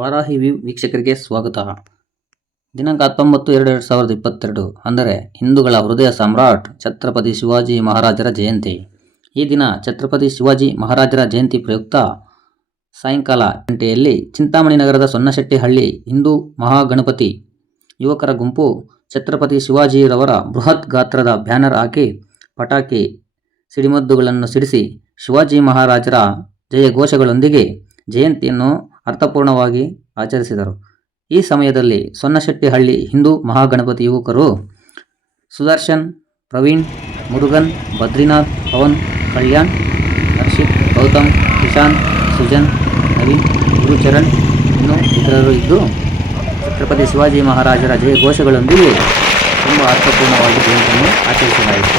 Varahi view ವೀಕ್ಷಕರಿಗೆ ಸ್ವಾಗತ. ದಿನಾಂಕ 19/2/2022 ಅಂದರೆ ಹಿಂದೂಗಳ ಹೃದಯ ಸಾಮ್ರಾಟ್ ಛತ್ರಪತಿ ಶಿವಾಜಿ ಮಹಾರಾಜರ ಜಯಂತಿ. ಈ ದಿನ ಛತ್ರಪತಿ ಶಿವಾಜಿ ಮಹಾರಾಜರ ಜಯಂತಿ ಪ್ರಯುಕ್ತ ಸಾಯಂಕಾಲ ಗಂಟೆಯಲ್ಲಿ ಚಿಂತಾಮಣಿ ನಗರದ ಸೊನ್ನಶೆಟ್ಟಿಹಳ್ಳಿ ಹಿಂದೂ ಮಹಾಗಣಪತಿ ಯುವಕರ ಗುಂಪು ಛತ್ರಪತಿ ಶಿವಾಜಿರವರ ಬೃಹತ್ ಗಾತ್ರದ ಬ್ಯಾನರ್ ಹಾಕಿ ಪಟಾಕಿ ಸಿಡಿಮದ್ದುಗಳನ್ನು ಸಿಡಿಸಿ ಶಿವಾಜಿ ಮಹಾರಾಜರ ಜಯಘೋಷಗಳೊಂದಿಗೆ ಜಯಂತಿಯನ್ನು ಅರ್ಥಪೂರ್ಣವಾಗಿ ಆಚರಿಸಿದರು. ಈ ಸಮಯದಲ್ಲಿ ಸೊನ್ನಶೆಟ್ಟಿಹಳ್ಳಿ ಹಿಂದೂ ಮಹಾಗಣಪತಿ ಯುವಕರು ಸುದರ್ಶನ್, ಪ್ರವೀಣ್, ಮುರುಗನ್, ಬದ್ರಿನಾಥ್, ಪವನ್, ಕಲ್ಯಾಣ್, ಹರ್ಷಿತ್, ಗೌತಮ್, ಕಿಶಾನ್, ಸುಜನ್, ನವೀನ್, ಗುರುಚರಣ್ ಇನ್ನೂ ಇತರರು ಇದ್ದು ಛತ್ರಪತಿ ಶಿವಾಜಿ ಮಹಾರಾಜರ ಜಯಘೋಷಗಳೊಂದಿಗೆ ತುಂಬ ಅರ್ಥಪೂರ್ಣವಾಗಿ ಜಯಂತಿಯನ್ನು ಆಚರಿಸಲಾಯಿತು.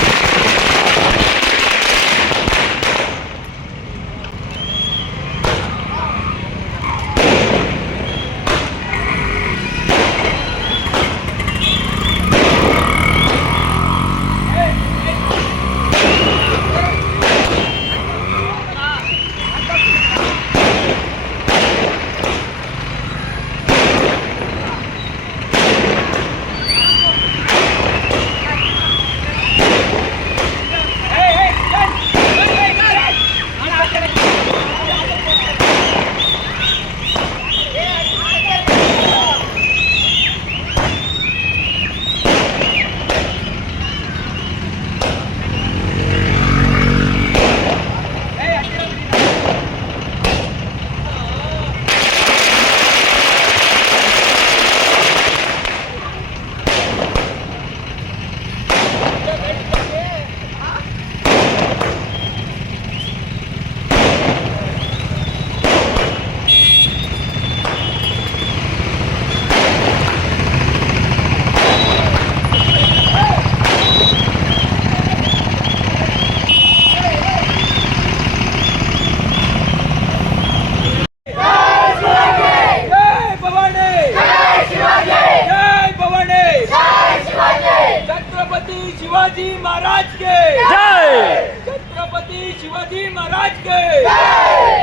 शिवाजी महाराज के जय। छत्रपति शिवाजी महाराज के जय।